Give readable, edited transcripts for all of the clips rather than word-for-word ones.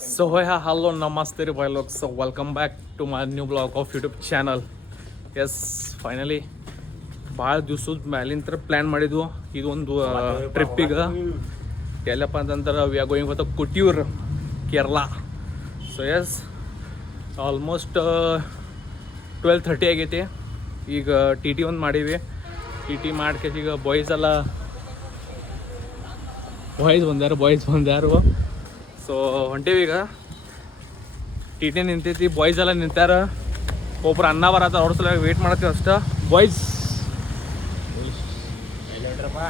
So yeah, hello, namaste, bhai log. So welcome back to my new blog of YouTube channel. Yes, finally ಭಾಳ ದಿವ್ಸದ ಮ್ಯಾಲಿಂತ್ರ plan ಮಾಡಿದ್ವು ಇದೊಂದು ಟ್ರಿಪ್ಪಿಗೆ ಎಲ್ಲಪ್ಪ ಅಂತಂದ್ರೆ we are going with Kottiyur Kerala. So yes almost 12:30 ಆಗೈತಿ. ಈಗ ಟಿ ಟಿ ಒಂದು ಮಾಡೀವಿ. ಟಿ ಟಿ ಮಾಡ್ಕೆ ಈಗ ಬಾಯ್ಸ್ ಬಂದ್ಯಾರು. ಸೊ ಹೊಂಟೀವಿ ಈಗ. ಟಿ ಟಿ ನಿಂತೈತಿ, ಬಾಯ್ಸ್ ಎಲ್ಲ ನಿಂತಾರ. ಒಬ್ರು ಅನ್ನ ಬರತ್ತ, ಅವ್ರ ಸಲ ವೇಟ್ ಮಾಡತ್ತೀವಿ ಅಷ್ಟ. ಬಾಯ್ಸ್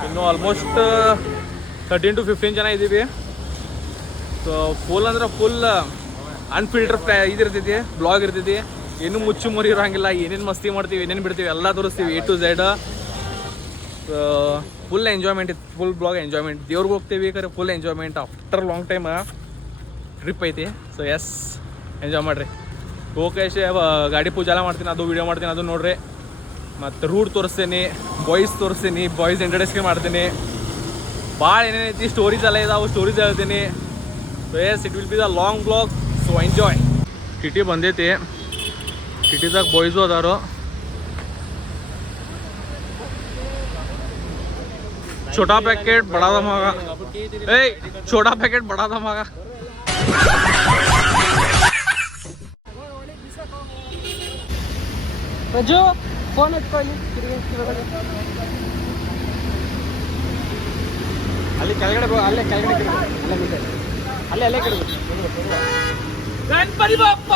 ಇನ್ನು ಆಲ್ಮೋಸ್ಟ್ 13 to 15 ಜನ ಇದ್ದೀವಿ. ಸೊ ಫುಲ್ ಅಂದ್ರೆ ಫುಲ್ ಅನ್ಫಿಲ್ಟರ್ ಇದಿರ್ತೈತಿ, ಬ್ಲಾಗ್ ಇರ್ತೈತಿ. ಏನೂ ಮುಚ್ಚು ಮುರಿ ಇರೋಂಗಿಲ್ಲ. ಏನೇನು ಮಸ್ತಿ ಮಾಡ್ತೀವಿ, ಏನೇನು ಬಿಡ್ತೀವಿ ಎಲ್ಲ ತೋರಿಸ್ತೀವಿ A to Z. So full enjoyment ಇತ್ತು, ಫುಲ್ ಬ್ಲಾಗ್ ಎಂಜಾಯ್ಮೆಂಟ್. ದೇವ್ರಿಗೆ ಹೋಗ್ತೀವಿ ಕರೆ full enjoyment. After long time trip ಐತಿ. ಸೊ ಎಸ್, ಎಂಜಾಯ್ ಮಾಡಿರಿ. ಹೋಗೇಶೆ ಗಾಡಿ ಪೂಜೆ ಎಲ್ಲ ಮಾಡ್ತೀನಿ, ಅದು ವೀಡಿಯೋ ಮಾಡ್ತೀನಿ, ಅದು ನೋಡ್ರಿ. ಮತ್ತು ರೂಟ್ ತೋರಿಸ್ತೀನಿ, ಬಾಯ್ಸ್ ತೋರಿಸ್ತೀನಿ, ಬಾಯ್ಸ್ ಇಂಟ್ರಡಕ್ಷನ್ ಮಾಡ್ತೀನಿ. ಭಾಳ ಏನೇನೈತಿ ಸ್ಟೋರೀಸ್ ಎಲ್ಲ ಇದಾವೆ, ಸ್ಟೋರೀಸ್ ಹೇಳ್ತೀನಿ. So yes, it will be the long blog. So enjoy. T T ಬಂದೈತಿ. ಟಿ ಟಿದಾಗ ಬಾಯ್ಸು ಅದಾರು. छोटा पैकेट बड़ा धमाका. ए छोटा पैकेट बड़ा धमाका. ರಜು ಫೋನ್ ಎತ್ಕೊಳ್ಳಿ. ಅಲ್ಲಿ ಕೆಳಗಡೆ ಅಲ್ಲೇ ಕೆಳಗಡೆ ಅಲ್ಲೇ ಕೆಳಗಡೆ ಗಣಪತಿ ಬಪ್ಪ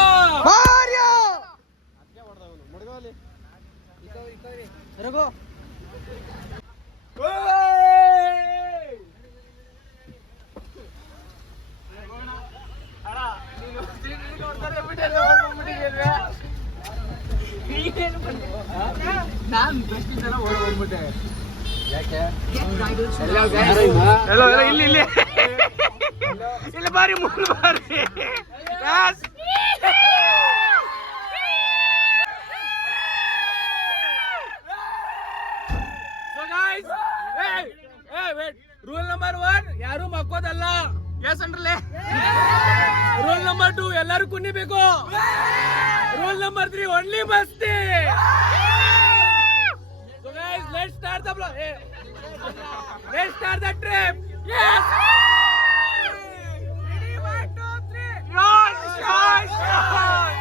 ರಘು ನಾನು ಓಡ್ಬಿಟ್ಟೆ. ಯಾಕೆ ಇಲ್ಲಿ ಇಲ್ಲಿ ಬಾರಿ ಮುಳ್ಳು ಬಾರಿ. ರೂಲ್ ನಂಬರ್ 1 ಯಾರು ಮಕ್ಕೋದಲ್ಲ. ಎಸ್ ಅಂದ್ರಲ್ಲೇ. ರೂಲ್ ನಂಬರ್ 2 ಎಲ್ಲರೂ ಕುಣಿಬೇಕು. ರೂಲ್ ನಂಬರ್ 3 ಓನ್ಲಿ ಮಸ್ತಿ. So guys, let's start the vlog. Let's start the trip. Yes. Ready? 1, 2, 3. Run, run, run.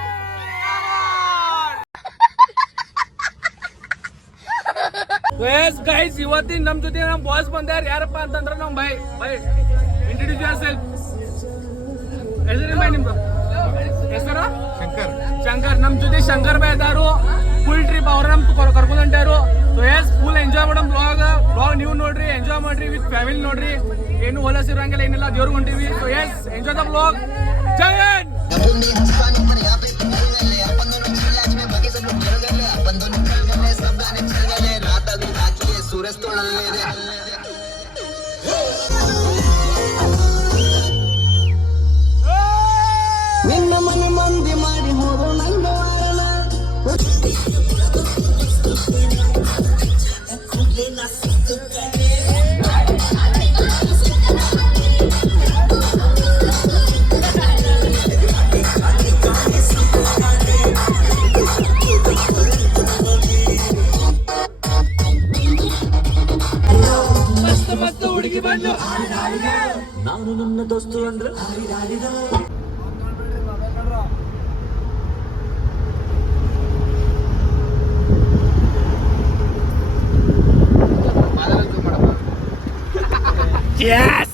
Yes guys, ಇವತ್ತಿನ ನಮ್ಮ ಜೊತೆ ನಮ್ಮ ಬಾಸ್ ಬಂದಾರ. ಯಾರಪ್ಪ ಅಂತಂದ್ರೆ ನಮ್ಮ ಬೈ ಇಂಟ್ರೊಡ್ಯೂಸ್ ಯುವರ್ ಸೆಲ್ಫ್. ಹೆಸರು ಬೈ ನಿಮ್ದು? ಹೆಸರು ಶಂಕರ್. ನಮ್ಮ ಜೊತೆ ಶಂಕರ್ ಬೈ ಅದಾರು. ಫುಲ್ ಟ್ರಿಪ್ ಅವ್ರ ನಮ್ ಕರ್ಕೊಂಡು ಹೊಂಟಾರು. ಸೊ ಎಸ್, ಫುಲ್ ಎಂಜಾಯ್ ಮಾಡೋಣ. ಬ್ಲಾಗ್ ನೀವು ನೋಡ್ರಿ, ಎಂಜಾಯ್ ಮಾಡ್ರಿ, ವಿತ್ ಫ್ಯಾಮಿಲಿ ನೋಡ್ರಿ. ಏನು ಹೊಲಸಿರಂಗಿಲ್ಲ, ಏನಿಲ್ಲ, ದೇವ್ರಿಗೆ ಹೊಂಟಿವಿ. So yes, enjoy the blog. ಜೈ ಹಿಂದ್. ನಿನ್ನ ಮನೆ ಮಂದಿ ಮಾಡಿ ಹೋದ ನನ್ನ ಮಸ್ತ್ ಹುಡುಗಿ ಬಂದು ನಾನು ನನ್ನ ದೋಸ್ತು ಅಂದ್ರೆ Yes!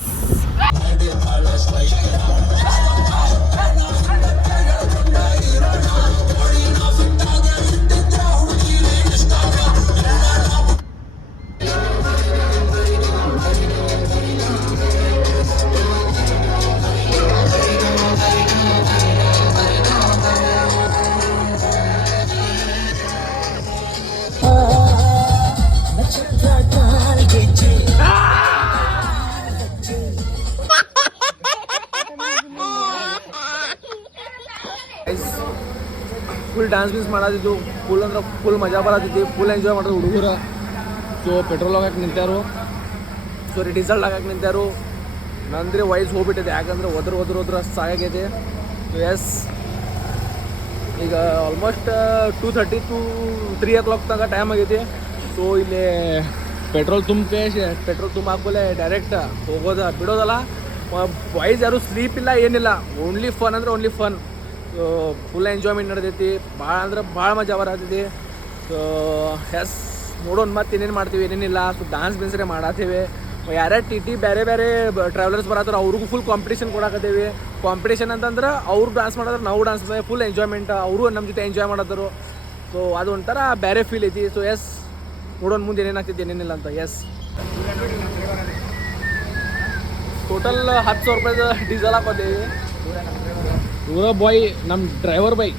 ಫುಲ್ ಡ್ಯಾನ್ಸ್ ಗೀನ್ಸ್ ಮಾಡೋದಿದ್ದು, ಫುಲ್ ಅಂದ್ರೆ ಫುಲ್ ಮಜಾ ಬರತ್ತಿತ್ತು, ಫುಲ್ ಎಂಜಾಯ್ ಮಾಡೋದು ಹುಡುಗರು. ಸೊ ಪೆಟ್ರೋಲ್ ಹಾಕಕ್ಕೆ ನಿಂತಾರು, ಸೊ ಡೀಸೆಲ್ ಹಾಕಕ್ಕೆ ನಿಂತಾರು. ನಂದ್ರೆ ವಯಸ್ಸು ಹೋಗ್ಬಿಟ್ಟಿದೆ, ಯಾಕಂದ್ರೆ ಒದ್ರ ಸಾಕಾಗೈತೆ. ಎಸ್, ಈಗ ಆಲ್ಮೋಸ್ಟ್ 2:30 to 3 o'clock ತನಕ ಟೈಮ್ ಆಗೈತಿ. ಸೊ ಇಲ್ಲಿ ಪೆಟ್ರೋಲ್ ಹಾಕ್ಬೋಲೆ ಡೈರೆಕ್ಟ್ ಹೋಗೋದ ಬಿಡೋದಲ್ಲ. ಬಾಯ್ಸ್ ಯಾರು ಸ್ಲೀಪ್ ಇಲ್ಲ, ಏನಿಲ್ಲ, ಓನ್ಲಿ ಫನ್ ಅಂದ್ರೆ only fun. So full enjoyment ನಡೆದೈತಿ, ಭಾಳ ಅಂದ್ರೆ ಭಾಳ ಮಜಾ ಬರತೈತಿ. ಸೊ ಎಸ್, ನೋಡೋಣ ಮತ್ತೆ ಏನೇನು ಮಾಡ್ತೀವಿ ಏನೇನಿಲ್ಲ. So dance ಬೇನ್ಸ್ರೆ ಮಾಡತ್ತೀವಿ. ಯಾರ್ಯಾರು ಟಿ ಬೇರೆ ಟ್ರಾವೆಲರ್ಸ್ ಬರತ್ತಾರ ಅವ್ರಿಗೂ ಫುಲ್ ಕಾಂಪಿಟೇಷನ್ ಕೊಡಾಕತ್ತೀವಿ. ಕಾಂಪಿಟೇಷನ್ ಅಂತಂದ್ರೆ ಅವ್ರು ಡ್ಯಾನ್ಸ್ ಮಾಡಿದ್ರೆ ನಾವು ಡ್ಯಾನ್ಸ್ ಮಾಡಿದ್ರೆ ಫುಲ್ ಎಂಜಾಯ್ಮೆಂಟ್, ಅವರು ನಮ್ಮ ಜೊತೆ ಎಂಜಾಯ್ ಮಾಡತ್ತಾರು. ಸೊ ಅದು ಒಂಥರ ಬೇರೆ ಫೀಲ್ ಐತಿ. ಸೊ ಎಸ್, ನೋಡೋಣ ಮುಂದೆ ಏನೇನಾಗ್ತೈತಿ ಏನೇನಿಲ್ಲ ಅಂತ. ಎಸ್, ಟೋಟಲ್ 10,000 ರೂಪಾಯಿದು ಡೀಸೆಲ್ ಹಾಕೋತೀವಿ. ಇವರ ಬಾಯ್ ನಮ್ಮ ಡ್ರೈವರ್ ಬಾಯ್,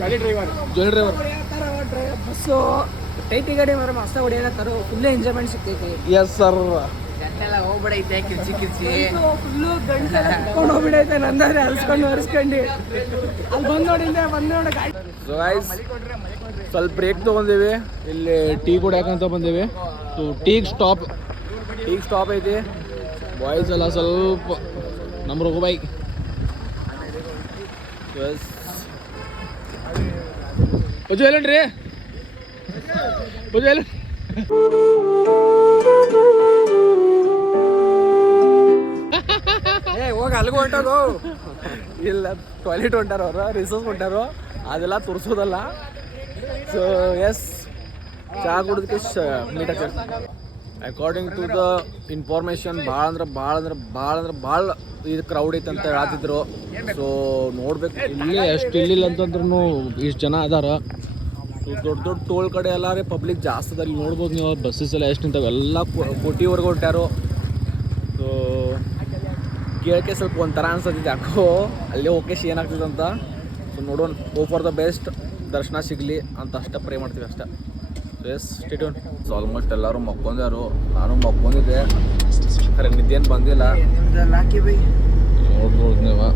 ಜಾಲಿ ಡ್ರೈವರ್ ಬಸ್ಸು ಟೈಟಿ ಗಾಡಿ ಮಾತ್ರ ಮಸ್ತ ಹೊಡಿಯತ್ತಾರು, ಫುಲ್ ಎಂಜಾಯ್ಮೆಂಟ್ ಸಿಗ್ತೈತಿ. ಎಸ್ ಸರ್, ಹೋಗ್ಬಿಡೈತೆ ಕಿರ್ಚಿ ಫುಲ್ಲು ಗಂಟೆಲ್ಲ ಕುತ್ಕೊಂಡು ಹೋಗ್ಬಿಡೈತೆ. ನಂದಾದ್ರೆ ಅಲ್ಸ್ಕೊಂಡು ಅಲ್ಲಿ ಬಂದು ನೋಡಿ ಗಾಡಿ. ಸೊ ಗೈಸ್, ಸ್ವಲ್ಪ ಬ್ರೇಕ್ ತೊಗೊಂಡೇವಿ, ಇಲ್ಲಿ ಟೀ ಕುಡಿಯಾಕಂತ ಬಂದೇವಿ. ಸೊ ಟೀಗೆ ಸ್ಟಾಪ್ ಐತಿ. ಬಾಯ್ಸ್ ಎಲ್ಲ ಸ್ವಲ್ಪ ನಮ್ಮ ರಘು ಬೈಕ್. ಎಸ್, ಬಜು ಎಲ್ಲನ್ರಿ ಎಲ್ಲ ಹೋಗಿ ಅಲ್ಗೂ ಹೊಂಟೋಗು. ಇಲ್ಲ, ಟಾಯ್ಲೆಟ್ ಹೊಂಟಾರ ಅವ್ರು, ರಿಸರ್ಚ್ ಹೊಂಟಾರು, ಅದೆಲ್ಲ ತೋರಿಸೋದಲ್ಲ. ಸೊ ಎಸ್, ಚಹಾ ಕುಡಿದಕ್ಕೆ ಮೀಟ್ ಆಗ್ತದೆ. ಅಕಾರ್ಡಿಂಗ್ ಟು ದ ಇನ್ಫಾರ್ಮೇಷನ್ ಭಾಳ ಇದು ಕ್ರೌಡ್ ಐತೆ ಅಂತ ಹೇಳತ್ತಿದ್ರು. ಸೊ ನೋಡ್ಬೇಕು, ಇಲ್ಲಿ ಎಷ್ಟು ಇಲ್ಲಿಲ್ಲ ಅಂತಂದ್ರೂ ಇಷ್ಟು ಜನ ಅದಾರ. ಸೊ ದೊಡ್ಡ ಟೋಲ್ ಕಡೆ ಎಲ್ಲ ರೀ ಪಬ್ಲಿಕ್ ಜಾಸ್ತಿ ಅದ. ಇಲ್ಲಿ ನೋಡ್ಬೋದು ನೀವು, ಬಸ್ಸಸ್ ಎಲ್ಲ ಎಷ್ಟು ನಿಂತಾವೆ, ಎಲ್ಲ ಕೋಟಿವರೆಗೆ ಹೊಂಟ್ಯಾರು. ಸೊ ಕೇಳಕ್ಕೆ ಸ್ವಲ್ಪ ಒಂಥರ ಅನ್ಸತ್ತಿದೆ ಯಾಕೋ, ಅಲ್ಲೇ ಓಕೆ ಏನಾಗ್ತದೆ ಅಂತ. ಸೊ ನೋಡೋಣ, ಹೋಪ್ ಫಾರ್ ದ ಬೆಸ್ಟ್, ದರ್ಶನ ಸಿಗಲಿ ಅಂತ ಅಷ್ಟೇ ಪ್ರೇ ಮಾಡ್ತೀವಿ ಅಷ್ಟೇ. S, stay tuned. ಸೊ ಆಲ್ಮೋಸ್ಟ್ ಎಲ್ಲರೂ ಮಕ್ಕೊಂಡ್ಯಾರು, ನಾನು ಮಕ್ಕೊಂಡಿದ್ದೆ, ಖರೆ ನಿದ್ದೇನು ಬಂದಿಲ್ಲ. ನೋಡ್ಬೋದು ನೀವು,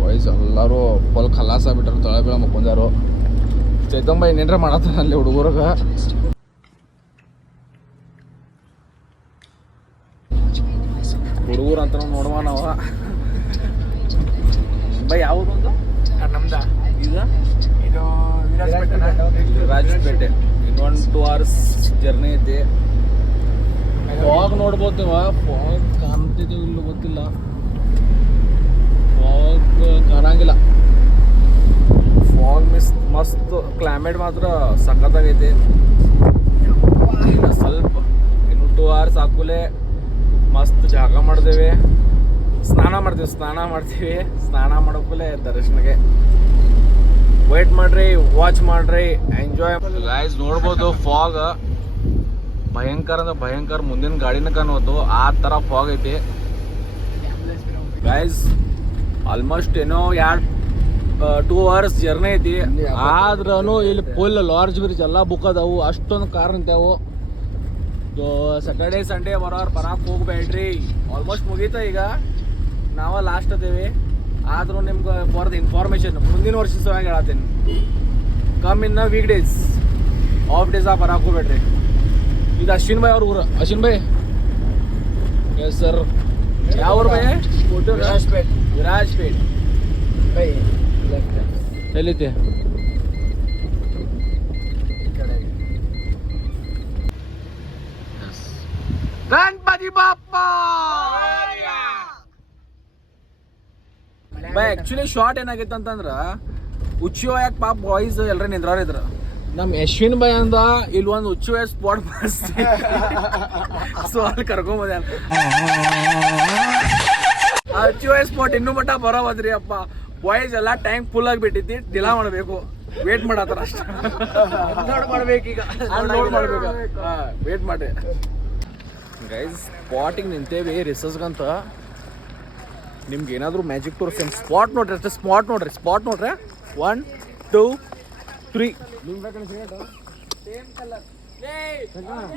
ಬಾಯ್ಸ್ ಎಲ್ಲರೂ ಫುಲ್ ಖಲಾಸ ಬಿಟ್ಟರು, ತಳ ಬೀಳ ಮಕ್ಕೊಂಡ್ಯಾರು. ಚೈತಂಬ ಏನೇನ್ರ ಮಾಡತ್ತಾನ ಅಲ್ಲಿ ಹುಡುಗರಿಗೆ. ಹುಡುಗರು ಅಂತ ನೋಡುವ ನಾವು. ಬೈ ಯಾವುದು ಅಂತ ನಮ್ದ ಈಗ ಇದು ರಾಜಪೇಟೆ. ಇನ್ನೊಂದು 2 hours ಜರ್ನಿ ಐತಿ. ಫಾಗ್ ನೋಡ್ಬೋದು ನೀವು, ಫಾಗ್ ಕಾಣ್ತಿದ್ದೀವಿ ಇಲ್ಲ ಗೊತ್ತಿಲ್ಲ, ಫಾಗ್ ಕಾಣಂಗಿಲ್ಲ. ಫಾಗ್ ಮಸ್ತ್ ಕ್ಲೈಮೇಟ್ ಮಾತ್ರ ಸಖತ್ತಾಗೈತಿ. ಸ್ವಲ್ಪ ಇನ್ನು 2 hours ಹಾಕುಲೆ ಮಸ್ತ್ ಜಾಗ ಮಾಡ್ದೇವೆ, ಸ್ನಾನ ಮಾಡ್ತೀವಿ. ಸ್ನಾನ ಮಾಡೋಕೂಲೆ ದರ್ಶನಗೆ ವೇಟ್ ಮಾಡ್ರಿ, ವಾಚ್ ಮಾಡ್ರಿ, ಎಂಜಾಯ್. ಗೈಸ್ ನೋಡ್ಬೋದು, ಫಾಗ್ ಭಯಂಕರ ಅಂದ್ರೆ ಭಯಂಕರ, ಮುಂದಿನ ಗಾಡಿನ ಕಾಣುವುದು ಆ ಥರ ಫಾಗ್ ಐತಿ. ಗೈಸ್ ಆಲ್ಮೋಸ್ಟ್ ಏನೋ 2 hours ಜರ್ನಿ ಐತಿ. ಆದ್ರೂ ಇಲ್ಲಿ ಫುಲ್ ಲಾರ್ಜ್ ಬ್ರಿಡ್ಜ್ ಎಲ್ಲ ಬುಕ್ ಅದಾವು, ಅಷ್ಟೊಂದು ಕಾರ್ ನಿಂತೇವು. ಸೊ ಸ್ಯಾಟರ್ಡೇ ಸಂಡೇ ಬರಾಕ್ ಹೋಗ್ಬೇಡ್ರಿ, ಆಲ್ಮೋಸ್ಟ್ ಮುಗೀತ. ಈಗ ನಾವು ಲಾಸ್ಟ್ ಅದೇವಿ. ಆದರೂ ನಿಮ್ಗೆ ಫಾರ್ ದ ಇನ್ಫಾರ್ಮೇಷನ್ ಮುಂದಿನ ವರ್ಷ ಸಲುವಾಗಿ ಹೇಳತ್ತೀನಿ, come in weekdays, off days ಬರಾಕ್ ಹೋಗ್ಬೇಡ್ರಿ. ಇದು ಅಶ್ವಿನ್ ಭಾಯ್ ಅವ್ರ ಊರು. ಅಶ್ವಿನ್ ಭಾಯ್, ಎಸ್ ಸರ್. ಯಾವ ಊರು ಭಾಯ್? ವಿರಾಜ್ಪೇಟ್. ಎಲ್ಲಿದೆ? ಗಣಪತಿ ಬಾಪ್ಪ. ಬೈ ಆ್ಯಕ್ಚುಲಿ ಶಾರ್ಟ್ ಏನಾಗಿತ್ತು ಅಂತಂದ್ರೆ, ಉಚ್ಚಿವಾಯಕ್ ಪಾಪ ಬಾಯ್ಸ್ ಎಲ್ಲರೂ ನಿಂದ್ರಾರಿದ್ರು. ನಮ್ಮ ಅಶ್ವಿನ್ ಭಾಯ್ ಅಂದ ಇಲ್ಲಿ ಒಂದು ಉಚ್ಚಿವಾಯ ಸ್ಪಾಟ್ ಮಾಡಿಸ್ತಿ. ಸೊ ಅಲ್ಲಿ ಕರ್ಕೊಂಬೋದೆ. ಆ ಉಚ್ಚಿವಾಯ ಸ್ಪಾಟ್ ಇನ್ನೂ ಮಟ್ಟ ಬರೋವದ್ರಿ ಅಪ್ಪ. ಬಾಯ್ಸ್ ಎಲ್ಲ ಟ್ಯಾಂಕ್ ಫುಲ್ ಆಗಿಬಿಟ್ಟಿದ್ದಿ, ಡಿಲಾ ಮಾಡಬೇಕು, ವೇಟ್ ಮಾಡತ್ತಾರ ಅಷ್ಟೇ. ಮಾಡ್ಬೇಕೀಗ, ವೇಟ್ ಮಾಡ್ರಿ ಗೈಸ್. ಸ್ಪಾಟಿಗೆ ನಿಂತೇವಿ ರಿಸರ್ಚ್ಗಂತ. ನಿಮ್ಗೆ ಏನಾದರೂ ಮ್ಯಾಜಿಕ್ ತೋರಿಸ್ತೀನಿ. ಸ್ಪಾಟ್ ನೋಡ್ರಿ ಅಷ್ಟೇ, ಸ್ಪಾಟ್ ನೋಡ್ರಿ. 1 2 3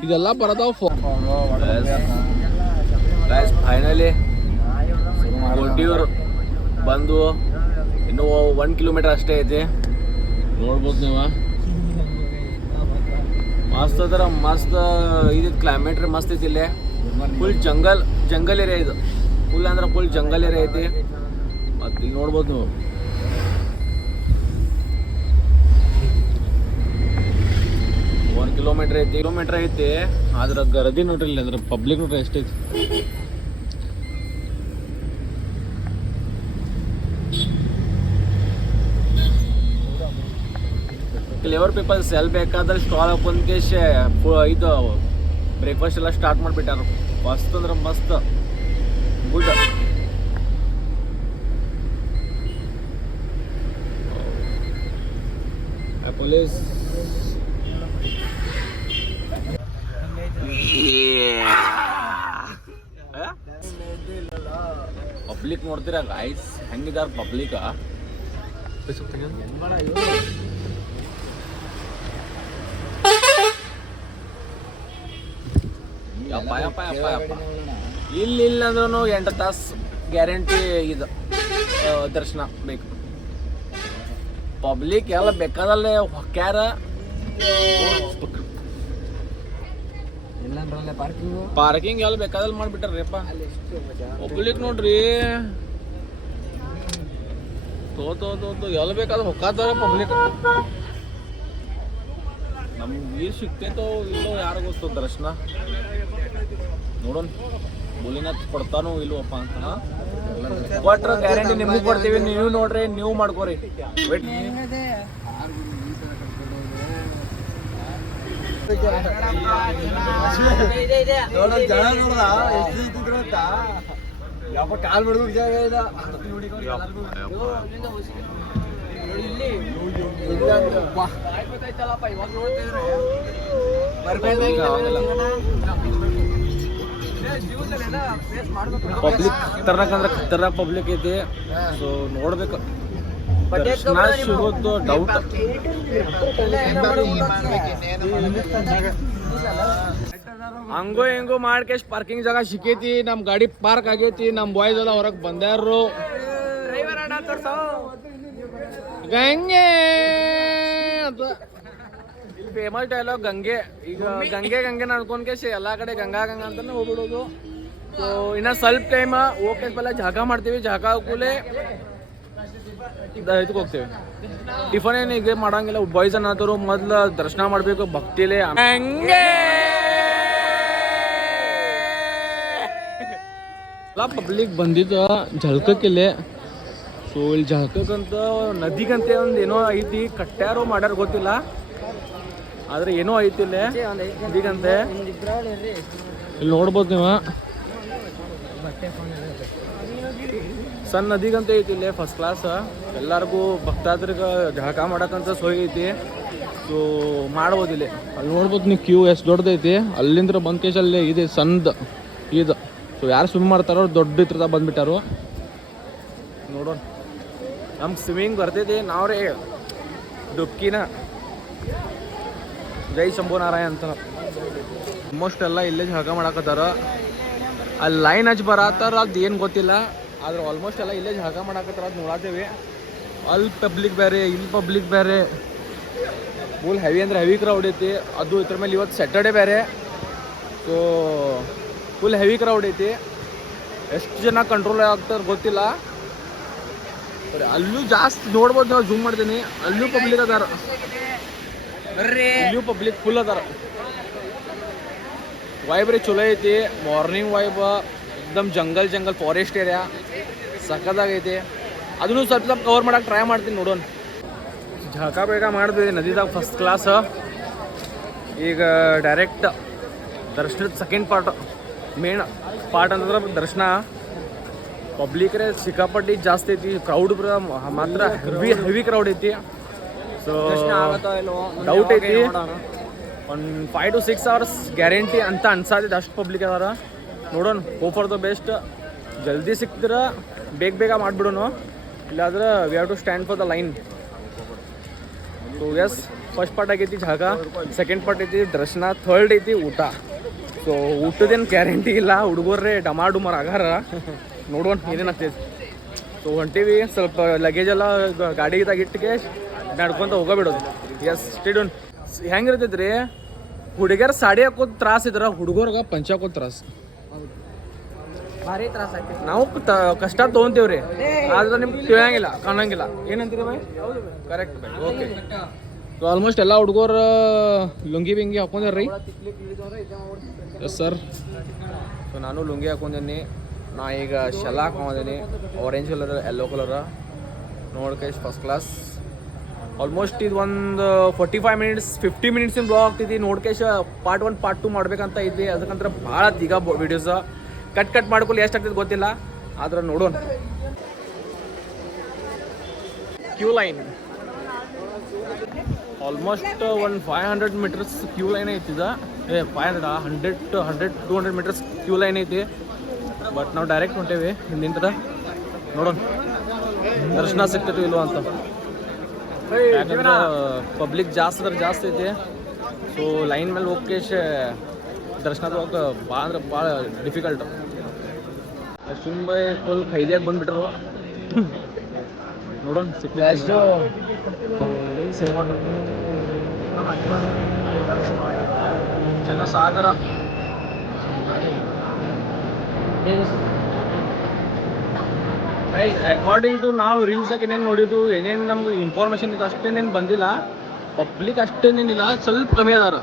ಇದೆಲ್ಲ ಬರತಾವ. ಫೈನಲಿ ಕೋಟಿಯೂರು ಬಂದು ಇನ್ನೂ 1 kilometer ಅಷ್ಟೇ ಐತಿ. ನೋಡ್ಬೋದು ನೀವು, ಮಸ್ತ್ ಅದರ ಮಸ್ತ್ ಇದು ಕ್ಲೈಮೇಟ್ ರೀ, ಮಸ್ತ್ ಐತಿ ಇಲ್ಲೇ. ಫುಲ್ ಜಂಗಲ್ ಏರಿಯಾ ಇದು. ಫುಲ್ ಅಂದ್ರೆ ಫುಲ್ ಜಂಗಲ್ ಏರಿಯಾ ಐತಿ. ಮತ್ತು ಇಲ್ಲಿ ನೋಡ್ಬೋದು ನೀವು, 1 ಕಿಲೋಮೀಟರ್ ಐತಿ. ಆದ್ರೆ ಗರದಿ ನೋಡ್ರಿ ಇಲ್ಲಿ, ಅಂದ್ರೆ ಪಬ್ಲಿಕ್ ನೋಡ್ರಿ ಎಷ್ಟೈತಿ. ಕ್ಲೇವರ್ ಪೀಪಲ್ಸ್ ಎಲ್ಲಿ ಬೇಕಾದ್ರೆ ಸ್ಟಾಲ್ ಹಾಕೊಂಡ್ಕೆ ಇದು ಬ್ರೇಕ್ಫಾಸ್ಟ್ ಎಲ್ಲ ಸ್ಟಾರ್ಟ್ ಮಾಡಿಬಿಟ್ಟಾರ. ಮಸ್ತ್ ಅಂದ್ರೆ ಮಸ್ತ್ ಗುಡ್. ಪೊಲೀಸ್ ಪಬ್ಲಿಕ್ ನೋಡ್ತೀರಾ ಗೈಸ್ ಹೆಂಗಿದಾರ ಪಬ್ಲಿಕ್. ಇಲ್ಲ ಅಂದ್ರೂ 8 ತಾಸು ಗ್ಯಾರಂಟಿ ಇದು ದರ್ಶನ ಬೇಕು. ಪಬ್ಲಿಕ್ ಎಲ್ಲ ಬೇಕಾದಲ್ಲೇ ಹೊಕ್ಕ್ಯಾರ. ಪಾರ್ಕಿಂಗ್ ಎಲ್ಲ ಬೇಕಾದಲ್ಲಿ ಮಾಡ್ಬಿಟ್ಟಾರ್ರಿಪ್ಪ. ಪಬ್ಲಿಕ್ ನೋಡ್ರಿ ತೋ ಎಲ್ಲ ಬೇಕಾದ್ರೆ ಹೊಕ್ಕಾತಾರ ಪಬ್ಲಿಕ್. ನಮ್ಗೆ ವೀರ್ ಸಿಗ್ತೈತೋ ಇಲ್ಲೋ ಯಾರು ಗೊತ್ತು ದರ್ಶನ. ನೋಡೋಣ ಬೋಲಿನಾಥ್ ಕೊಡ್ತಾನೋ ಇಲ್ವಪ್ಪ ಅಂತ. ಕೊಟ್ರ ಗ್ಯಾರಂಟಿ ನಿಮ್ಗೆ ಕೊಡ್ತೀವಿ, ನೀವು ನೋಡ್ರಿ, ನೀವು ಮಾಡ್ಕೋರಿ. ವೇಟ್ ಕಾಲ್ ಬಿಡ್ಬೇಕು ಜಾಗ ಇದೆ. ಪಬ್ಲಿಕ್ ಖತರ್ನಾಕ್ ಪಬ್ಲಿಕ್ ಐತಿ. ಸೊ ನೋಡ್ಬೇಕು, ದರ್ಶನ ಸಿಗೋದು ಡೌಟ್. ಹಂಗೋ ಹೆಂಗೋ ಮಾಡ್ಕೇಶ್ ಪಾರ್ಕಿಂಗ್ ಜಾಗ ಸಿಕ್ಕೈತಿ. ನಮ್ ಗಾಡಿ ಪಾರ್ಕ್ ಆಗೈತಿ. ನಮ್ ಬಾಯ್ಸ್ ಎಲ್ಲ ಹೊರಗೆ ಬಂದಾರು. ಗಂಗೆ ಅಂತ ಫೇಮಸ್ ಡೈಲಾಗ್ ಗಂಗೆ. ಈಗ ಗಂಗೆ ಅನ್ಕೊಂಡ್ಕೇಶ್ ಎಲ್ಲಾ ಕಡೆ ಗಂಗಾ ಅಂತಾನೆ ಹೋಗ್ಬಿಡೋದು. ಸೊ ಇನ್ನ ಸ್ವಲ್ಪ ಟೈಮ್ ಹೋಗ್ಕೇಶ್ ಬಲ್ಲ ಜಾಗ ಮಾಡ್ತೀವಿ. ಜಾಗ ಕೂಲೆ ಇದಕ್ಕೆ ಹೋಗ್ತೇವೆ. ಟಿಫನ್ ಏನು ಈಗ ಮಾಡಂಗಿಲ್ಲ. ಬಾಯ್ಸ್ ಅನ್ನೋರು ಮೊದ್ಲು ದರ್ಶನ ಮಾಡ್ಬೇಕು ಭಕ್ತಿಲೇ. ಹಂಗೆ ಎಲ್ಲ ಪಬ್ಲಿಕ್ ಬಂದಿದ್ದು ಜಳಕಕ್ಕಿಲ್ಲೇ. ಸೊ ಇಲ್ಲಿ ಜಳಕಕ್ಕಂತ ನದಿಗಂತೆ ಒಂದು ಏನೋ ಐತಿ, ಕಟ್ಟ್ಯಾರೋ ಮಾಡ್ಯಾರ ಗೊತ್ತಿಲ್ಲ. ಆದ್ರೆ ಏನೋ ಐತಿ ಇಲ್ಲೇ ನದಿಗಂತೆ. ಇಲ್ಲಿ ನೋಡ್ಬೋದು ನೀವು, ಸಣ್ಣ ನದಿಗಂತ ಐತಿ ಇಲ್ಲೇ. ಫಸ್ಟ್ ಕ್ಲಾಸ್ ಎಲ್ಲರಿಗೂ ಭಕ್ತಾದ್ರಿಗೆ ಜಳಕ ಮಾಡಕ್ಕಂತ ಸೋಯ್ ಐತಿ. ಸೊ ಮಾಡ್ಬೋದು ಇಲ್ಲಿ. ಅಲ್ಲಿ ನೋಡ್ಬೋದು ನೀವು, ಕ್ಯೂ ಎಷ್ಟು ದೊಡ್ಡದೈತಿ. ಅಲ್ಲಿಂದ ಬಂದ್ಕೇಶ್ ಅಲ್ಲಿ ಇದೆ ಸಣ್ಣದು ಇದು. ಸೊ ಯಾರು ಸ್ವಿಮ್ ಮಾಡ್ತಾರೋ ದೊಡ್ಡ ಇತ್ರದ ಬಂದ್ಬಿಟ್ಟಾರು. ನೋಡೋಣ, ನಮ್ಗೆ ಸ್ವಿಮ್ಮಿಂಗ್ ಬರ್ತೈತಿ. ನಾವ್ರೇ ಡುಕ್ಕಿನ ಜೈ ಶಂಭುನಾರಾಯಣ ಅಂತ ಆಲ್ಮೋಸ್ಟ್ ಎಲ್ಲ ಇಲ್ಲೇ ಜಳಕ ಮಾಡಕತ್ತಾರ. ಅಲ್ಲಿ ಲೈನ್ ಹಚ್ಚಿ ಬರತ್ತಾರ, ಅದು ಏನು ಗೊತ್ತಿಲ್ಲ. ಆದ್ರೆ ಆಲ್ಮೋಸ್ಟ್ ಎಲ್ಲ ಇಲ್ಲೇ ಜಳಕ ಮಾಡಕತ್ತಾರ, ಅದು ನೋಡತ್ತೇವೆ. ಅಲ್ಲಿ ಪಬ್ಲಿಕ್ ಬೇರೆ, ಇಲ್ಲಿ ಪಬ್ಲಿಕ್ ಬೇರೆ. ಫುಲ್ ಹೆವಿ ಅಂದ್ರೆ ಹೆವಿ ಕ್ರೌಡ್ ಐತಿ. ಅದು ಇದ್ರ ಮೇಲೆ ಇವತ್ತು ಸ್ಯಾಟರ್ಡೆ ಬೇರೆ. ಸೊ ಫುಲ್ ಹೆವಿ ಕ್ರೌಡ್ ಐತಿ. ಎಷ್ಟು ಜನ ಕಂಟ್ರೋಲ್ ಆಗ್ತಾರೆ ಗೊತ್ತಿಲ್ಲ. ಅಲ್ಲೂ ಜಾಸ್ತಿ ನೋಡ್ಬೋದು ನಾವು, ಜೂಮ್ ಮಾಡ್ತೀನಿ. ಅಲ್ಲೂ ಪಬ್ಲಿಕ್ ಅದಾರ, ಇಲ್ಲೂ ಪಬ್ಲಿಕ್ ಫುಲ್ ಅದಾರ. ವೈಬ್ ರೀ ಚಲೋ ಐತಿ. ಮಾರ್ನಿಂಗ್ ವೈಬ್ ಎಕ್ದಮ್ ಜಂಗಲ್ ಫಾರೆಸ್ಟ್ ಏರಿಯಾ ಸಕ್ಕದಾಗೈತಿ. ಅದನ್ನು ಸ್ವಲ್ಪ ಕವರ್ ಮಾಡಕ್ಕೆ ಟ್ರೈ ಮಾಡ್ತೀನಿ. ನೋಡೋಣ, ಜಳಕ ಬೇಗ ಮಾಡಿದ್ವಿ ನದಿದಾಗ ಫಸ್ಟ್ ಕ್ಲಾಸ್. ಈಗ ಡೈರೆಕ್ಟ್ ದರ್ಶನದ ಸೆಕೆಂಡ್ ಪಾರ್ಟ್. ಮೇನ್ ಪಾರ್ಟ್ ಅಂತಂದ್ರೆ ದರ್ಶನ. ಪಬ್ಲಿಕ್ರೇ ಸಿಕ್ಕಾಪಟ್ಟಿ ಜಾಸ್ತಿ ಐತಿ. ಕ್ರೌಡ್ ಮಾತ್ರ ಹೆವಿ ಕ್ರೌಡ್ ಐತಿ. ಸೊ ಡೌಟ್ ಐತಿ, ಒಂದು 5 to 6 hours ಗ್ಯಾರಂಟಿ ಅಂತ ಅನ್ಸಾತೈತಿ. ಅಷ್ಟು ಪಬ್ಲಿಕ್ ಅದಾರ. ನೋಡೋಣ, ಗೋ ಫಾರ್ ದ ಬೆಸ್ಟ್. ಜಲ್ದಿ ಸಿಕ್ತಿದ್ರೆ ಬೇಗ ಮಾಡಿಬಿಡೋನು. ಇಲ್ಲಾದ್ರೆ we have to stand for the line. So yes, first part ಆಗೈತಿ ಜಾಗ, ಸೆಕೆಂಡ್ ಪಾರ್ಟ್ ಐತಿ ದರ್ಶನ, ಥರ್ಡ್ ಐತಿ ಊಟ. ಸೊ ಊಟದೇನು ಗ್ಯಾರಂಟಿ ಇಲ್ಲ. ಹುಡುಗರ್ರೆ ಡಮಾಡುಮರ್ ಆಗಾರ. ನೋಡೋಣ ಏನೇನಾಗ್ತೈತಿ. ಸೊ ಹೊಂಟೀವಿ. ಸ್ವಲ್ಪ ಲಗೇಜ್ ಎಲ್ಲ ಗಾಡಿದಾಗ ಇಟ್ಟಿಗೆ ನಡ್ಕೊಂತ ಹೋಗಬಿಡೋದು. ಎಸ್, ಸ್ಟೇಡೂನ್. ಹೆಂಗಿರ್ತೈತಿ ರೀ, ಹುಡುಗಿಯರ್ ಸಾಡಿ ಹಾಕೋದು ತ್ರಾಸ ಇದ್ರ, ಹುಡುಗರ್ಗ ಪಂಚ ಹಾಕೋದು ತ್ರಾಸ. ಭಾರಿ ತ್ರಾಸ ಆಗ್ತೈತಿ. ನಾವು ಕಷ್ಟ ತೊಗೊಂತೀವ್ರಿ, ಆದ್ರೆ ನಿಮ್ಗೆ ತಿಳಿಯಂಗಿಲ್ಲ ಕಾಣಂಗಿಲ್ಲ. ಏನಂತೀರಿ ಬೈ? ಕರೆಕ್ಟ್ ಬೈ. ಓಕೆ, ಸೊ ಆಲ್ಮೋಸ್ಟ್ ಎಲ್ಲ ಹುಡುಗರು ಲುಂಗಿ ಬಿಂಗಿ ಹಾಕೊಂಡಿರ್ರಿ. Yes sir. ಸೊ ನಾನು ಲುಂಗಿ ಹಾಕೊಂಡಿನಿ. ನಾ ಈಗ ಶೆಲ್ಲ ಹಾಕೊಂಡಿನಿ, ಆರೆಂಜ್ ಕಲರ್, ಯೆಲ್ಲೋ ಕಲರ. ನೋಡ್ಕೆ ಫಸ್ಟ್ ಕ್ಲಾಸ್. ಆಲ್ಮೋಸ್ಟ್ ಇದು ಒಂದು 45 ಮಿನಿಟ್ಸ್ 50 ಮಿನಿಟ್ಸಿನ ಬ್ಲಾಗ್ ಆಗ್ತೈತಿ. ನೋಡ್ಕೇಶ ಪಾರ್ಟ್ 1 ಪಾರ್ಟ್ 2 ಮಾಡ್ಬೇಕಂತ ಐತಿ. ಅದಕ್ಕಂದ್ರೆ ಭಾಳ ಈಗ ವಿಡಿಯೋಸ ಕಟ್ ಮಾಡ್ಕೊಳ್ಳಿ, ಎಷ್ಟು ಆಗ್ತೈತೆ ಗೊತ್ತಿಲ್ಲ, ಆದ್ರೆ ನೋಡೋಣ. ಕ್ಯೂ ಲೈನ್ ಆಲ್ಮೋಸ್ಟ್ ಒಂದು 500 ಮೀಟರ್ಸ್ ಕ್ಯೂ ಲೈನ್ ಐತಿದ. 100-200 ಮೀಟರ್ಸ್ ಕ್ಯೂ ಲೈನ್ ಐತಿ. ಬಟ್ ನಾವು ಡೈರೆಕ್ಟ್ ಹೊಂಟೇವಿ ಹಿಂದಿಂದ. ನೋಡೋಣ ದರ್ಶನ ಸಿಗ್ತೈತಿ ಇಲ್ವ ಅಂತ. ಯಾಕಂದ್ರೆ ಪಬ್ಲಿಕ್ ಜಾಸ್ತಿ ಐತಿ. ಸೊ ಲೈನ್ ಮೇಲೆ ಹೋಗ್ಕೇಶ ದರ್ಶನ ಹೋಗಕ್ಕೆ ಭಾಳ ಅಂದ್ರೆ ಭಾಳ ಡಿಫಿಕಲ್ಟ್. ಸುಮ್ಮನೆ ಫುಲ್ ಖೈದಿಯಾಗಿ ಬಂದ್ಬಿಟ್ರು. ನೋಡೋಣ ಸಿಕ್ಕಿಲ್ಲ. ಸಾಗರ ಅಕಾರ್ಡಿಂಗ್ ಟು ನಾವು ರೀಲ್ಸಾಗ ಏನೇನು ನೋಡಿದ್ದು, ಏನೇನು ನಮ್ಗೆ ಇನ್ಫಾರ್ಮೇಶನ್ ಇದು ಅಷ್ಟೇನೇನು ಬಂದಿಲ್ಲ. ಪಬ್ಲಿಕ್ ಅಷ್ಟೇನೇನಿಲ್ಲ, ಸ್ವಲ್ಪ ಕಮ್ಮಿ ಅದಾರ.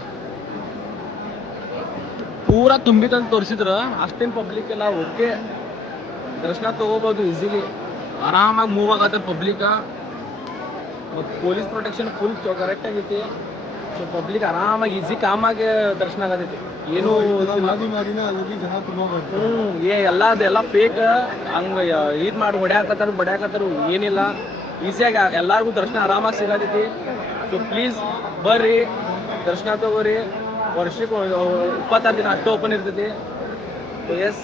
ಪೂರಾ ತುಂಬಿತಂತ ತೋರಿಸಿದ್ರ ಅಷ್ಟೇನು ಪಬ್ಲಿಕ್ ಎಲ್ಲ ಓಕೆ, ದರ್ಶನ ತಗೋಬೋದು ಈಸಿಲಿ. ಆರಾಮಾಗಿ ಮೂವ್ ಆಗತ್ತೆ ಪಬ್ಲಿಕ. ಮತ್ತು ಪೊಲೀಸ್ ಪ್ರೊಟೆಕ್ಷನ್ ಫುಲ್ ಕರೆಕ್ಟ್ ಆಗೈತಿ. ಸೊ ಪಬ್ಲಿಕ್ ಆರಾಮಾಗಿ ಈಸಿ ಕಾಮಾಗಿ ದರ್ಶನ ಆಗತೈತಿ. ಏನು ಎಲ್ಲ ಫೇಕ್ ಹಂಗೆ ಇದು ಮಾಡಿ ಬಡ್ಯಾಕತ್ತಾರು ಏನಿಲ್ಲ. ಈಸಿಯಾಗಿ ಎಲ್ಲರಿಗೂ ದರ್ಶನ ಆರಾಮಾಗಿ ಸಿಗತೈತಿ. ಸೊ ಪ್ಲೀಸ್ ಬರ್ರಿ, ದರ್ಶನ ತಗೋರಿ. ವರ್ಷಕ್ಕೆ 26 ದಿನ ಅಷ್ಟು ಓಪನ್ ಇರ್ತೈತಿ. ಎಸ್,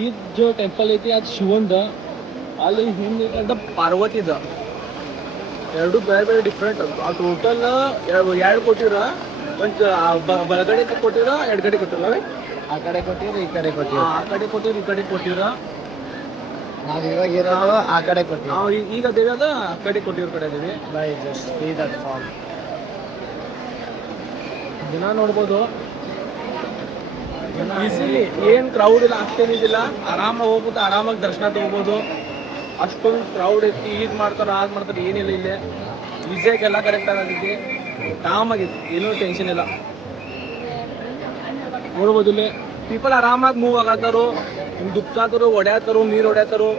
ಈ ಜೋ ಟೆಂಪಲ್ ಐತಿ ಅದು ಶಿವಂದ. ಅಲ್ಲಿ ಹಿಂದೆ ಪಾರ್ವತಿದ. ಎರಡು ಬೇರೆ ಬೇರೆ ಡಿಫ್ರೆಂಟ್. ಆ ಟೋಟಲ್ 2 ಕೊಟ್ಟಿರ. ಒಂದು ಬಲಗಡೆ ಕೊಟ್ಟಿರ, ಎಡಗಡೆ ಕೊಟ್ಟಿರ. ಆ ಕಡೆ ಕೊಟ್ಟಿರಿ, ಈ ಕಡೆ ಕೊಟ್ಟಿರಿ. ಆ ಕಡೆ ಕೊಟ್ಟಿರ, ಈ ಕಡೆ ಕೊಟ್ಟಿರ. ನಾವು ಇವಾಗ ಇರೋದು ಆ ಕಡೆ ಕೊಟ್ಟಿವಿ. ನಾವು ಈಗ ದೇವ್ಯಾದ ಆ ಕಡೆ ಕೊಟ್ಟಿರೋ ಕಡೆ ಇದೀವಿ. By just see that form. ದಿನ ನೋಡ್ಬೋದು ಈಸಿಲಿ. ಏನು ಕ್ರೌಡ್ ಇಲ್ಲ, ಅಷ್ಟೇನಿದಿಲ್ಲ. ಆರಾಮಾಗಿ ಹೋಗ್ಬೋದು, ಆರಾಮಾಗಿ ದರ್ಶನ ತಗೋಬೋದು. ಅಷ್ಟೊಂದು ಕ್ರೌಡ್ ಐತಿ. ಇದು ಮಾಡ್ತಾರೆ, ಅದು ಮಾಡ್ತಾರೆ, ಏನಿಲ್ಲ. ಇಲ್ಲೇ ಈಸಿಯಾಗಿ ಎಲ್ಲ ಕರೆಕ್ಟ್ ಆಗೈತಿ. ಕಾಮಾಗೈತಿ, ಏನೂ ಟೆನ್ಷನ್ ಇಲ್ಲ. ನೋಡ್ಬೋದು ಇಲ್ಲಿ ಪೀಪಲ್ ಆರಾಮಾಗಿ ಮೂವ್ ಆಗತ್ತಾರು, ದುಪ್ತಾತರು, ಹೊಡ್ಯಾತರು, ನೀರು ಹೊಡ್ಯಾತರು.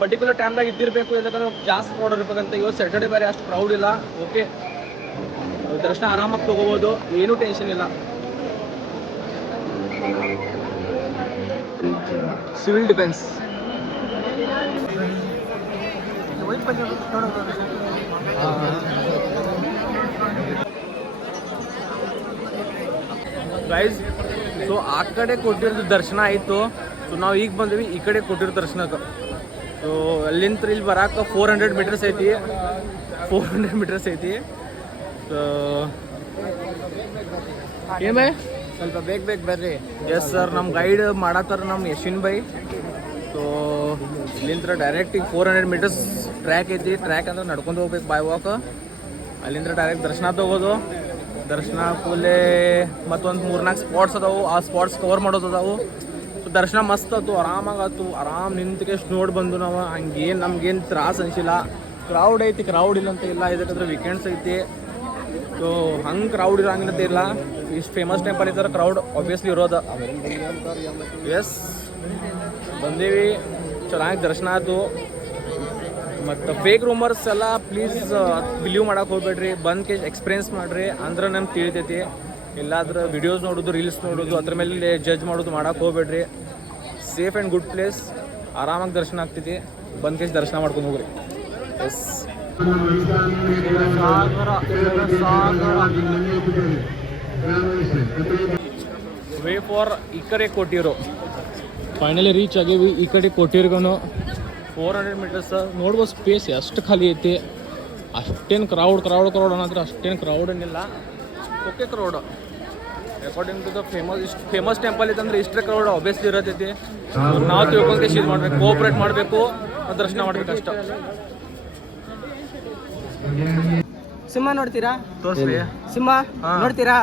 ಪರ್ಟಿಕ್ಯುಲರ್ ಟೈಮ್ದಾಗ ಇದ್ದಿರಬೇಕು, ಯಾಕಂದ್ರೆ ಜಾಸ್ತಿ ಕ್ರೌಡ್ ಇರ್ಬೇಕಂತ. ಇವತ್ತು ಸ್ಯಾಟರ್ಡೆ ಬೇರೆ ಅಷ್ಟು ಕ್ರೌಡ್ ಇಲ್ಲ. ಓಕೆ, ದರ್ಶನ ಆರಾಮಾಗಿ ತಗೋಬೋದು, ಏನೂ ಟೆನ್ಷನ್ ಇಲ್ಲ. Civil defence guys. ಸೊ ಆ ಕಡೆ ಕೊಟ್ಟಿರೋದು ದರ್ಶನ ಆಯಿತು. ಸೊ ನಾವು ಈಗ ಬಂದ್ವಿ ಈ ಕಡೆ ಕೊಟ್ಟಿರೋ ದರ್ಶನಕ್ಕೆ. ಸೊ ಅಲ್ಲಿಂದ ಇಲ್ಲಿ ಬರಾಕ 400 ಮೀಟರ್ಸ್ ಐತಿ. 400 ಮೀಟರ್ಸ್ ಐತಿ. ಸೊ ಏನು ಬೈ ಸ್ವಲ್ಪ ಬೇಗ ಬರ್ರಿ. ಎಸ್ ಸರ್, ನಮ್ಮ ಗೈಡ್ ಮಾಡತ್ತಾರ ನಮ್ಮ ಯಶ್ವಿನ್ ಬೈ. ಸೊ ಇಲ್ಲಿಂದ ಡೈರೆಕ್ಟ್ ಈಗ 400 ಮೀಟರ್ಸ್ ಟ್ರ್ಯಾಕ್ ಐತಿ. ಟ್ರ್ಯಾಕ್ ಅಂದ್ರೆ ನಡ್ಕೊಂಡು ಹೋಗ್ಬೇಕು ಬೈ ವಾಕ್. ಅಲ್ಲಿಂದ ಡೈರೆಕ್ಟ್ ದರ್ಶನ ತಗೋದು. ದರ್ಶನ ಕೂಡಲೇ ಮತ್ತೊಂದು 3-4 ಸ್ಪಾಟ್ಸ್ ಅದಾವು. ಆ ಸ್ಪಾಟ್ಸ್ ಕವರ್ ಮಾಡೋದು ಅದಾವು. ಸೊ ದರ್ಶನ ಮಸ್ತ್ ಆಯ್ತು, ಆರಾಮಾಗತ್ತು. ಆರಾಮ್ ನಿಂತ್ಕೆಷ್ಟು ನೋಡಿ ಬಂದು ನಾವು. ಹಂಗೇನು ನಮ್ಗೇನು ತ್ರಾಸ ಅನಿಸಿಲ್ಲ. ಕ್ರೌಡ್ ಐತಿ, ಕ್ರೌಡ್ ಇಲ್ಲ ಅಂತ ಇಲ್ಲ. ಇದಕ್ಕಂದ್ರೆ ವೀಕೆಂಡ್ಸ್ ಐತಿ. ಸೊ ಹಂಗೆ ಕ್ರೌಡ್ ಇರೋಂಗಿನಂತ ಇಲ್ಲ. ಇಷ್ಟು ಫೇಮಸ್ ಟೆಂಪಲ್ ಇದ್ದಾರೆ, ಕ್ರೌಡ್ ಆಬ್ವಿಯಸ್ಲಿ ಇರೋದು. ಎಸ್, ಬಂದೀವಿ, ಚೆನ್ನಾಗಿ ದರ್ಶನ ಆಯ್ತು. ಮತ್ತು ಫೇಕ್ ರೂಮರ್ಸ್ ಎಲ್ಲ ಪ್ಲೀಸ್ ಬಿಲೀವ್ ಮಾಡೋಕೆ ಹೋಗ್ಬೇಡ್ರಿ. ಬಂದು ಎಕ್ಸ್ಪೀರಿಯನ್ಸ್ ಮಾಡಿರಿ, ಅಂದ್ರೆ ನಮ್ಗೆ ತಿಳಿತೈತಿ. ಇಲ್ಲಾದ್ರೆ ವಿಡಿಯೋಸ್ ನೋಡೋದು, ರೀಲ್ಸ್ ನೋಡೋದು, ಅದ್ರ ಮೇಲೆ ಜಡ್ಜ್ ಮಾಡೋದು ಮಾಡೋಕೆ ಹೋಗ್ಬೇಡ್ರಿ. ಸೇಫ್ ಆ್ಯಂಡ್ ಗುಡ್ ಪ್ಲೇಸ್, ಆರಾಮಾಗಿ ದರ್ಶನ ಆಗ್ತೈತಿ. ಬಂದು ದರ್ಶನ ಮಾಡ್ಕೊಂಡು ಹೋಗ್ರಿ. ಎಸ್, ವೇ ಫಾರ್ ಈ ಕಡೆ ಕೊಟ್ಟಿರೋ. ಫೈನಲಿ ರೀಚ್ ಆಗೀವಿ ಈ ಕಡೆ ಕೊಟ್ಟಿರ್ಗನು. 400 ಮೀಟರ್ಸ್ ನೋಡ್ಬೋದು. ಸ್ಪೇಸ್ ಎಷ್ಟು ಖಾಲಿ ಐತಿ. ಅಷ್ಟೇನು ಕ್ರೌಡ್ ಅನ್ನೋದ್ರೆ ಅಷ್ಟೇನು ಕ್ರೌಡ್ ಏನಿಲ್ಲ. Okay crowd according to the famous temple ಇತ್ತಂದ್ರೆ ಇಷ್ಟೇ ಕ್ರೌಡ್ ಆಬ್ವಿಯಸ್ಲಿ ಇರತೈತಿ. ನಾವು ತಿಳ್ಕೊಂಡ್ರೆ ಶೀಲ್ ಮಾಡ್ಬೇಕು, ಕೋಆಪ್ರೇಟ್ ಮಾಡಬೇಕು, ದರ್ಶನ ಮಾಡ್ಬೇಕು ಅಷ್ಟ. ಸಿಂಹ ನೋಡ್ತೀರಾ? ತೋರಿಸ್ರಿ ಸಿಂಹ ನೋಡ್ತೀರಾ?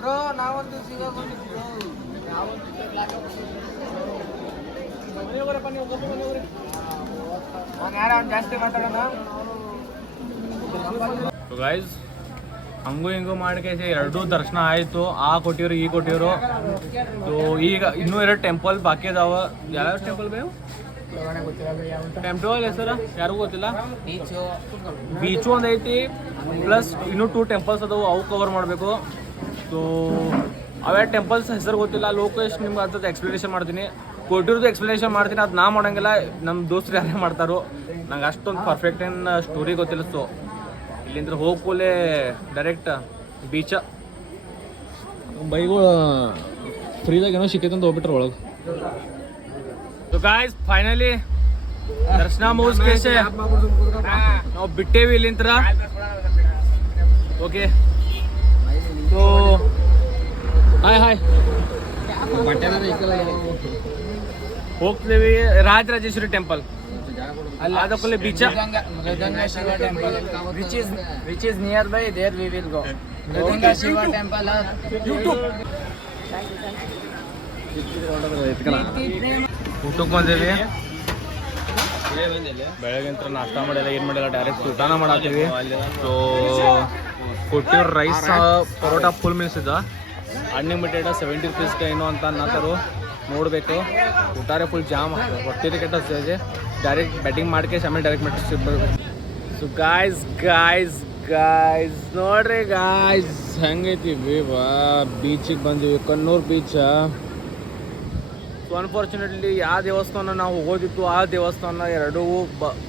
ಬ್ರೋ ನಾವೊಂದು ಜಾಸ್ತಿ ಮಾತಾಡೋಣ. ಗೈಸ್ ಹಂಗೂ ಹಿಂಗೂ ಮಾಡಿಕೆ ಎರಡೂ ದರ್ಶನ ಆಯಿತು. ಆ ಕೊಟ್ಟಿರು ಈ ಕೊಟ್ಟಿರು. ಸೊ ಈಗ ಇನ್ನೂ 2 ಟೆಂಪಲ್ ಬಾಕಿ ಅದಾವ. ಯಾವ್ಯಾವ ಟೆಂಪಲ್ ಬೇವು? ಟೆಂಪಲ್ ಹೆಸರು ಯಾರಿಗೂ ಗೊತ್ತಿಲ್ಲ. ಬೀಚು ಒಂದು ಐತಿ, ಪ್ಲಸ್ ಇನ್ನೂ 2 ಟೆಂಪಲ್ಸ್ ಅದಾವು, ಅವು ಕವರ್ ಮಾಡಬೇಕು. ಸೊ ಅವೇ ಟೆಂಪಲ್ಸ್ ಹೆಸರು ಗೊತ್ತಿಲ್ಲ. ಲೋಕೇಶ್ ನಿಮ್ಗೆ ಅದ್ರದ್ದು ಎಕ್ಸ್ಪ್ಲನೇಷನ್ ಮಾಡ್ತೀನಿ, ಕೊಟ್ಟಿರೋದು ಎಕ್ಸ್ಪ್ಲನೇಷನ್ ಮಾಡ್ತೀನಿ. ಅದು ನಾ ಮಾಡೋಂಗಿಲ್ಲ, ನಮ್ಮ ದೋಸ್ತರು ಯಾರೇ ಮಾಡ್ತಾರೋ. ನಂಗೆ ಅಷ್ಟೊಂದು ಪರ್ಫೆಕ್ಟ್ ಏನು ಸ್ಟೋರಿ ಗೊತ್ತಿಲ್ಲ. ಸೊ ಇಲ್ಲಿಂದ ಹೋಗ್ಕೂಲೆ ಡೈರೆಕ್ಟ್ ಬೀಚ. ಬೈಗಳು ಫ್ರೀದಾಗ ಏನೋ ಸಿಕ್ಕೈತೆ ಅಂತ ಹೋಗ್ಬಿಟ್ರೆ ಒಳಗೆ. ಸೊ ಗಾಯ್ಸ್ ಫೈನಲಿ ದರ್ಶನ ಮುಗಿಸ್ಕೇಶೆ ನಾವು ಬಿಟ್ಟೇವಿ ಇಲ್ಲಿಂತ್ರ. ಓಕೆ ಸೊ ಹಾಯ್ ಹೋಗ್ತೀವಿ ರಾಜರಾಜೇಶ್ವರಿ ಟೆಂಪಲ್. ಅದಕ್ಕೂ beach Mridanga Shiva temple, which is nearby. There we will go. Mridanga Shiva temple. YouTube. ಊಟಕ್ಕೆ ಬಂದೇವಿ. ಬೆಳಗ್ಗೆ ಅಂತ ನಾಷ್ಟ ಮಾಡಿಲ್ಲ, ಏನು ಮಾಡಿಲ್ಲ, ಡೈರೆಕ್ಟ್ ಊಟನ ಮಾಡತ್ತೀವಿ. ಸೊ ಕೊಟ್ಟಿರೋ ರೈಸ್ ಪರೋಟ ಫುಲ್ ಮೀಲ್ಸ್ ಇದೆ, ಅನ್ಲಿಮಿಟೆಡ್ 70 ರೂಪೀಸ್ಗೆ ಏನು ಅಂತ ಅನ್ನತ್ತಾರು. ನೋಡಬೇಕು. ಊಟಾರೆ ಫುಲ್ ಜಾಮ್ ಹೊಟ್ಟಿದೆ ಕೆಟ್ಟ ಇದೆ. ಡೈರೆಕ್ಟ್ ಬ್ಯಾಟಿಂಗ್ ಮಾಡ್ಕೆ ಆಮೇಲೆ ಡೈರೆಕ್ಟ್ ಮೆಟ್ರಿಕ್. ಸೊ ಗಾಯ್ಸ್ ನೋಡ್ರಿ ಗಾಯ್ಸ್ ಹೆಂಗೈತಿ ವಾ. ಬೀಚಿಗೆ ಬಂದೀವಿ, ಕಣ್ಣೂರು ಬೀಚ. ಸೊ ಅನ್ಫಾರ್ಚುನೇಟ್ಲಿ ಯಾವ ದೇವಸ್ಥಾನ ನಾವು ಹೋಗೋದಿತ್ತು ಆ ದೇವಸ್ಥಾನ ಎರಡೂ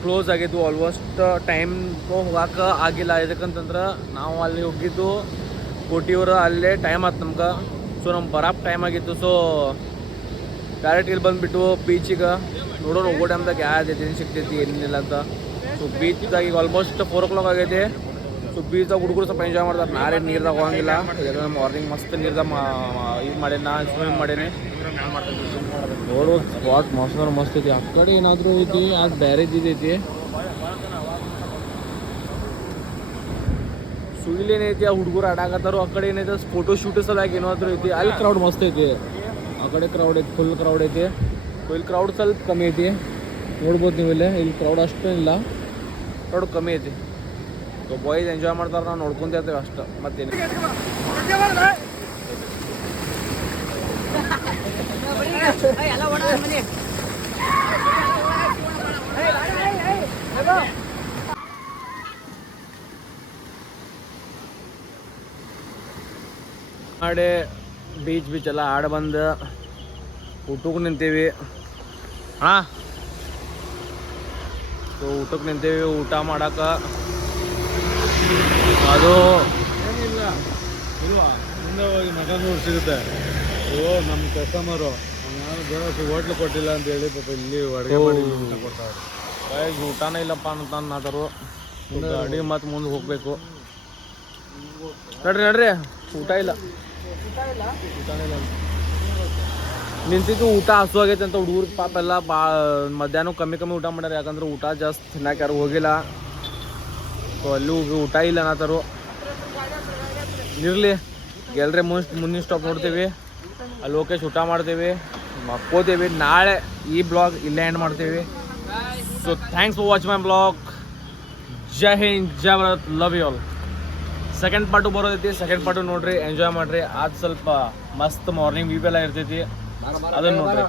ಕ್ಲೋಸ್ ಆಗಿದ್ವು. ಆಲ್ಮೋಸ್ಟ್ ಟೈಮ್ ಹೋಗಕ್ಕೆ ಆಗಿಲ್ಲ. ಇದಕ್ಕಂತಂದ್ರೆ ನಾವು ಅಲ್ಲಿ ಹೋಗಿದ್ದು ಕೋಟಿಯವರು, ಅಲ್ಲೇ ಟೈಮ್ ಆಯ್ತು ನಮ್ಗೆ. ಸೊ ನಮ್ಗೆ ಬರಾಪ್ ಟೈಮ್ ಆಗಿತ್ತು. ಸೊ ಡೈರೆಕ್ಟ್ ಇಲ್ಲಿ ಬಂದುಬಿಟ್ಟು ಬೀಚಿಗೆ ನೋಡೋರು ಹೋಗೋ ಟೈಮ್ದಾಗ ಯಾವ್ದು ಏನು ಸಿಗ್ತೈತಿ ಏನಿಲ್ಲ ಅಂತ. ಸೊ ಬೀಚ್ದಾಗ ಈಗ ಆಲ್ಮೋಸ್ಟ್ 4 o'clock ಆಗೈತಿ. ಸೊ ಬೀಚ್ದಾಗ ಹುಡುಗರು ಸ್ವಲ್ಪ ಎಂಜಾಯ್ ಮಾಡ್ತಾರೆ. ನಾಳೆ ನೀರ್ದಾಗ ಹೋಗಂಗಿಲ್ಲ. ಯಾಕಂದ್ರೆ ಮಾರ್ನಿಂಗ್ ಮಸ್ತ್ ನೀರ್ದಾಗ ಇದು ಮಾಡೇನಿ, ನಾ ಸ್ವಿಮ್ಮಿಂಗ್ ಮಾಡೇನಿ. ನೋಡೋ ಸ್ಪಾಟ್ ಮಸ್ತ್ ಐತಿ. ಆ ಕಡೆ ಏನಾದರೂ ಐತಿ, ಅದು ಬೇರೆ ಐತಿ. ಸೊ ಇಲ್ಲೇನೈತಿ ಆ ಹುಡುಗರು ಆಡಾಕತ್ತಾರು. ಆ ಕಡೆ ಏನೈತೆ ಫೋಟೋ ಶೂಟ್ ಸಲುವಾಗಿ ಏನಾದರೂ ಐತಿ. ಅಲ್ಲಿ ಕ್ರೌಡ್ ಮಸ್ತ್ ಐತಿ. ಆ ಕಡೆ ಕ್ರೌಡ್ ಐತಿ, ಫುಲ್ ಕ್ರೌಡ್ ಐತಿ. ಸೊ ಇಲ್ಲಿ ಕ್ರೌಡ್ ಸ್ವಲ್ಪ ಕಮ್ಮಿ ಐತಿ, ನೋಡ್ಬೋದು ನೀವು. ಇಲ್ಲಿ ಕ್ರೌಡ್ ಅಷ್ಟೇನಿಲ್ಲ, ಕ್ರೌಡ್ ಕಮ್ಮಿ ಐತಿ. ಸೊ ಬಾಯ್ಸ್ ಎಂಜಾಯ್ ಮಾಡ್ತಾರೆ, ನಾವು ನೋಡ್ಕೊಂತ ಇರ್ತೀವಿ ಅಷ್ಟು, ಮತ್ತೇನು. ಆಡೆ ಬೀಚ್ ಎಲ್ಲ ಆಡ ಬಂದು ಊಟಕ್ಕೆ ನಿಂತೀವಿ. ಸೊ ಊಟಕ್ಕೆ ನಿಂತೀವಿ. ಊಟ ಮಾಡಕ್ಕೆ ಅದು ಏನಿಲ್ಲ ಇಲ್ವಾ, ಮುಂದೆ ಹೋಗಿ ಮಗನೂರು ಸಿಗುತ್ತೆ. ನಮ್ಮ ಕಸ್ಟಮರು ಹೋಟ್ಲು ಕೊಟ್ಟಿಲ್ಲ ಅಂತ ಹೇಳಿ ಪಾಪ ಇಲ್ಲಿ ಅಡುಗೆ ಮಾಡಿ ಕೊಡ್ತಾರೆ. ಊಟನೇ ಇಲ್ಲಪ್ಪ ಅಂತ ಅನ್ನೋರು. ಅಡುಗೆ ಮತ್ತು ಮುಂದೆ ಹೋಗ್ಬೇಕು. ನಡ್ರಿ ಊಟ ಇಲ್ಲ ನಿಂತಿದ್ದು. ಊಟ ಹಸು ಆಗೈತೆ ಅಂತ ಹುಡುಗರು ಪಾಪ ಎಲ್ಲ ಮಧ್ಯಾಹ್ನ ಕಮ್ಮಿ ಊಟ ಮಾಡ್ಯಾರ. ಯಾಕಂದ್ರೆ ಊಟ ಜಾಸ್ತಿ ತಿನ್ನಕ್ಕೆ ಯಾರು ಹೋಗಿಲ್ಲ. ಸೊ ಅಲ್ಲಿ ಹೋಗಿ ಊಟ ಇಲ್ಲ ಅನ್ನತ್ತಾರು. ಇರಲಿ ಗೆಲ್ರೆ ಮುಂದಿನ ಸ್ಟಾಪ್ ನೋಡ್ತೀವಿ. ಅಲ್ಲಿ ಲೋಕೇಶ್ ಊಟ ಮಾಡ್ತೀವಿ, ಮಕ್ಕೋತೀವಿ. ನಾಳೆ ಈ ಬ್ಲಾಗ್ ಇಲ್ಲೇ ಎಂಡ್ ಮಾಡ್ತೀವಿ. So thanks for watch my blog. ಜೈ ಹಿಂದ್, ಜೈ Bharat, love you all. Second part ಬರೋದೈತಿ, ಸೆಕೆಂಡ್ ಪಾರ್ಟು ನೋಡ್ರಿ, ಎಂಜಾಯ್ ಮಾಡ್ರಿ. ಅದು ಸ್ವಲ್ಪ ಮಸ್ತ್ ಮಾರ್ನಿಂಗ್ ವ್ಯೂ ಎಲ್ಲ ಇರ್ತೈತಿ, ಅದನ್ನು ನೋಡ್ರಿ.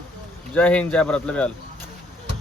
ಜೈ ಹಿಂದ್, ಜೈ ಭಾರತ್, ಲವ್ ಯು ಆಲ್.